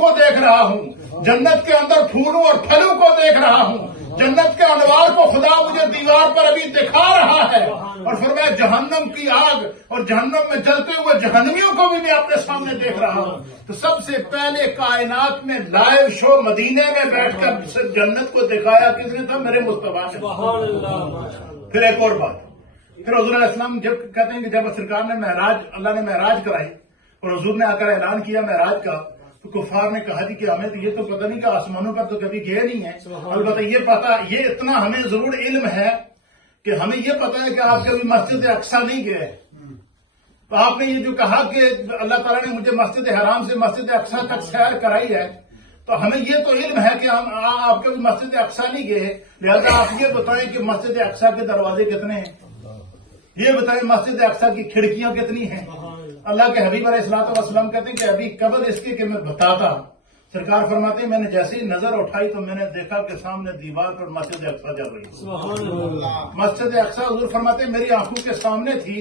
को देख रहा हूँ, जन्नत के अंदर फूलों और फलों को देख रहा हूँ, जन्नत के अनवार को खुदा मुझे दीवार पर अभी दिखा रहा है। और फिर मैं जहन्नम की आग और जहन्नम में जलते हुए जहन्नमियों को भी मैं अपने सामने देख रहा हूँ। तो सबसे पहले कायनात में लाइव शो मदीने में बैठकर जन्नत को दिखाया किसने था? मेरे मुस्तफा ने। फिर एक और बात, फिर हुजूर इस्लाम जब कहते हैं कि जब सरकार ने महराज, अल्लाह ने महराज कराई और हुजूर ने आकर ऐलान किया महराज का, तो कुफार ने कहा जी कि हमें तो ये तो पता नहीं कि आसमानों पर तो कभी गए नहीं है, अलबत्ता ये पता, ये इतना हमें जरूर इल्म है कि हमें ये पता है कि आप कभी मस्जिद अक्सा नहीं गए। तो आपने ये जो कहा कि अल्लाह ताला ने मुझे मस्जिद हराम से मस्जिद अक्सा तक सैर कराई है, तो हमें ये तो इल्म है कि हम आप कभी मस्जिद अक्सा नहीं गए, लिहाजा आप ये बताएं कि मस्जिद अक्सा के दरवाजे कितने हैं, ये बताएं मस्जिद अक्सा की खिड़कियां कितनी हैं। अल्लाह के हबीब अलैहिस्सलाम कहते हैं कि अभी कबल इसके कि मैं बताता। सरकार फरमाते हैं मैंने जैसे ही नजर उठाई तो मैंने देखा कि सामने दीवार पर मस्जिद अक्सा जल रही है। मस्जिद अक्सा हुजूर फरमाते हैं मेरी आंखों के सामने थी।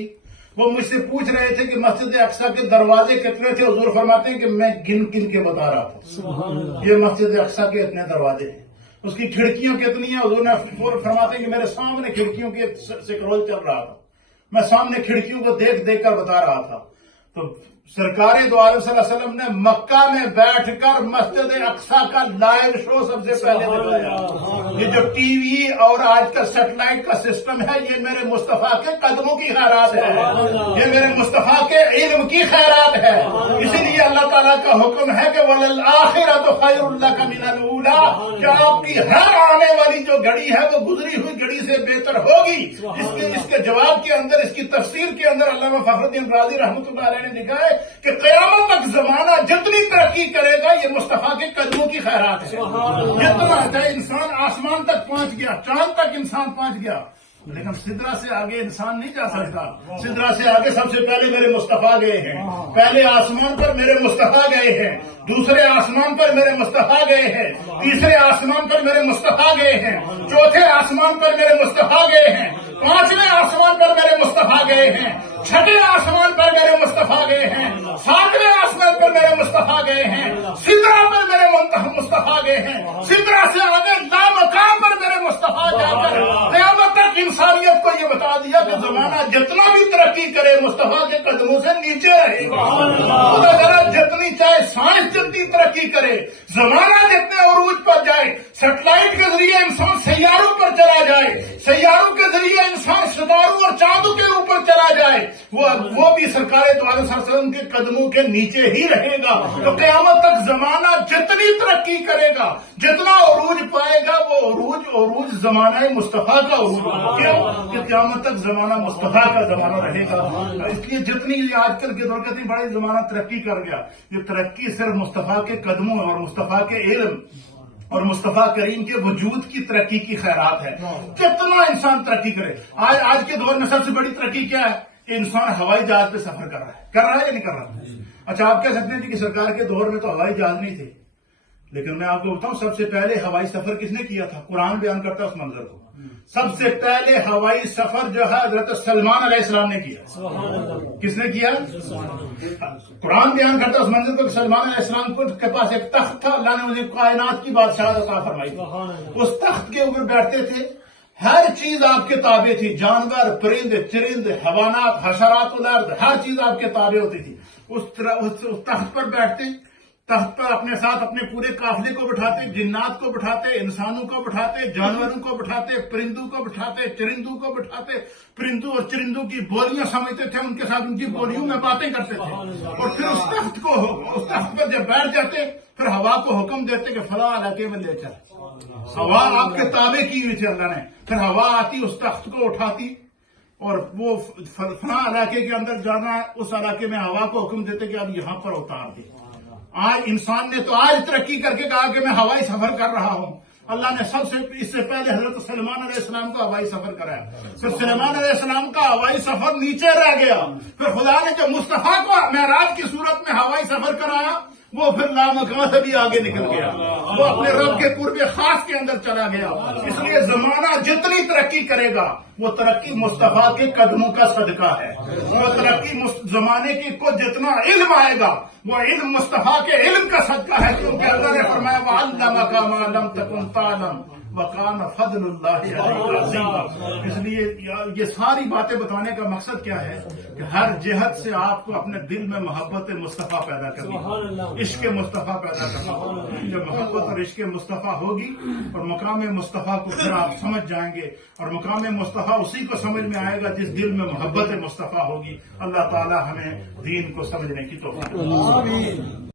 वो मुझसे पूछ रहे थे कि मस्जिद अक्सा के दरवाजे कितने थे। हुजूर फरमाते हैं कि मैं गिन गिन के बता रहा था, ये मस्जिद अक्सा के इतने दरवाजे हैं, उसकी खिड़कियां कितनी हैं। हुजूर ने फरमाते हैं कि मेरे सामने खिड़कियों के सिकरोल चल रहा था, मैं सामने खिड़कियों को देख देख कर बता रहा था। तो सरकार दो आलम सल्लल्लाहु अलैहि वसल्लम ने मक्का में बैठकर मस्जिद अक्सा का लाइव शो सबसे पहले दिखाया। ये जो टीवी और आज का सैटेलाइट का सिस्टम है, ये मेरे मुस्तफा के कदमों की खैरात है, ये मेरे मुस्तफा के इल्म की खैरात है। इसीलिए अल्लाह ताला का हुक्म है कि वलल आखिरतु खैरुल लका मिनल ऊला, कि आपकी हर आने वाली जो घड़ी है वो गुजरी हुई घड़ी से बेहतर होगी। इसके जवाब के अंदर, इसकी तफसीर के अंदर अल्लामा फखरुद्दीन राज़ी रहमतुल्लाह अलैह ने लिखा है कि क़यामत तक जमाना जितनी तरक्की करेगा ये मुस्तफा के कदमों की खैरात है। जितना चाहे इंसान आसमान तक पहुंच गया, चांद तक इंसान पहुंच गया, लेकिन सिदरा से आगे इंसान नहीं जा सकता। सिदरा से आगे सबसे पहले मेरे मुस्तफा गए हैं। पहले आसमान पर मेरे मुस्तफा गए हैं, दूसरे आसमान पर मेरे मुस्तफा गए हैं, तीसरे आसमान पर मेरे मुस्तफा गए हैं, चौथे आसमान पर मेरे मुस्तफा गए हैं, पांचवें आसमान पर मेरे मुस्तफा गए हैं, छठे आसमान पर मेरे मुस्तफा गए हैं, सातवें आसमान पर मेरे मुस्तफा गए हैं, सिदरा पर मेरे मुस्तफा गए हैं, सिदरा से आगे लामकाम पर मेरे मुस्तफा जाकर क़यामत तक इंसानियत को ये बता दिया कि जमाना जितना भी तरक्की करे मुस्तफा के कदमों से नीचे रहेगा। खुदा जरा जितनी चाहे साइंस जितनी तरक्की करे, जमाना जितने उरूज पर जाए, सैटेलाइट के जरिए इंसान सैयारों पर चला जाए, सैयारों के जरिए इंसान सितारों और चांदों के ऊपर चला जाए, वो भी सरकार दो आलम सल्लल्लाहु अलैहि वसल्लम के कदमों के नीचे ही रहेगा। तो क़यामत तक जमाना जितनी तरक्की करेगा, जितना उरूज पाएगा, वो उरूज जमाना मुस्तफा का उरूज। क्यों? कि क़यामत तक जमाना मुस्तफा का जमाना रहेगा। इसलिए जितनी आजकल के दौर कहते हैं बड़ा जमाना तरक्की कर गया, ये तरक्की सिर्फ मुस्तफा के कदमों और मुस्तफा के इल्म और मुस्तफा करीम के वजूद की तरक्की की खैरात है। कितना इंसान तरक्की करे। आज के दौर में सबसे बड़ी तरक्की क्या है कि इंसान हवाई जहाज पे सफर कर रहा है या नहीं कर रहा। अच्छा, आप कह सकते हैं कि सरकार के दौर में तो हवाई जहाज नहीं थे, लेकिन मैं आपको बताऊं सबसे पहले हवाई सफर किसने किया था? कुरान बयान करता है उस मंजर को। सबसे पहले हवाई सफर जो है हजरत सलमान अलैहिस्सलाम ने किया। किसने किया? कुरान बयान करता है उस मंजर को। सलमान अलैहिस्सलाम के पास एक तख्त था, अल्लाह ने मुझे कायनात की बादशाह अता फरमाई। उस तख्त के ऊपर बैठते थे, हर चीज आपके ताबे थी, जानवर, परिंदे, चरिंद, हवानात, हशरातुल अर्द, हर चीज आपके ताबे होती थी। उस तख्त पर बैठते, तख्त पर अपने साथ अपने पूरे काफिले को बिठाते, जिन्नात को बिठाते, इंसानों को बिठाते, जानवरों को बिठाते, परिंदों को बिठाते, चरिंदों को बिठाते, परिंदों और चरिंदों की बोलियां समझते थे, उनके साथ उनकी बोलियों में बातें करते थे। और फिर उस तख्त पर जब बैठ जाते, फिर हवा को हुक्म देते कि फला इलाके में ले चल। हवा आपके ताबे की हुई थी अल्लाह ने। फिर हवा आती, उस तख्त को उठाती और वो फला इलाके के अंदर जाना है, उस इलाके में हवा को हुक्म देते कि अब यहां पर उतार दे। आज इंसान ने तो आज तरक्की करके कहा कि मैं हवाई सफर कर रहा हूं। अल्लाह ने इससे पहले हजरत सलमान अलैहिस्सलाम को हवाई सफर कराया। फिर सलमान अलैहिस्सलाम का हवाई सफर नीचे रह गया। फिर खुदा ने जो मुस्तफा को मेराज की सूरत में हवाई सफर कराया, वो फिर लामकान से भी आगे निकल गया, वो अपने रब के कुर्बे खास के अंदर चला गया। इसलिए जमाना जितनी तरक्की करेगा, वो तरक्की मुस्तफा के कदमों का सदका है। वो तरक्की जमाने की को जितना इल्म आएगा, वो इल्म मुस्तफा के इल्म का सदका है। وَعَلَّمَكَ مَا لَمْ تَكُنْ تَعْلَمْ وَكَانَ فَضْلُ اللَّهِ عَلَيْكَ عَظِيمًا۔ اس لیے یہ ساری باتیں بتانے کا مقصد کیا ہے کہ ہر جہت سے آپ کو اپنے دل میں محبت مصطفیٰ پیدا کرنی ہے، عشق مصطفیٰ پیدا کرنا ہے۔ جب محبت اور عشق مصطفیٰ ہوگی اور مقام مصطفیٰ کو پھر آپ سمجھ جائیں گے، اور مقام مصطفیٰ اسی کو سمجھ میں آئے گا جس دل میں محبت مصطفیٰ ہوگی۔ اللہ تعالی ہمیں دین کو سمجھنے کی توفیق دے۔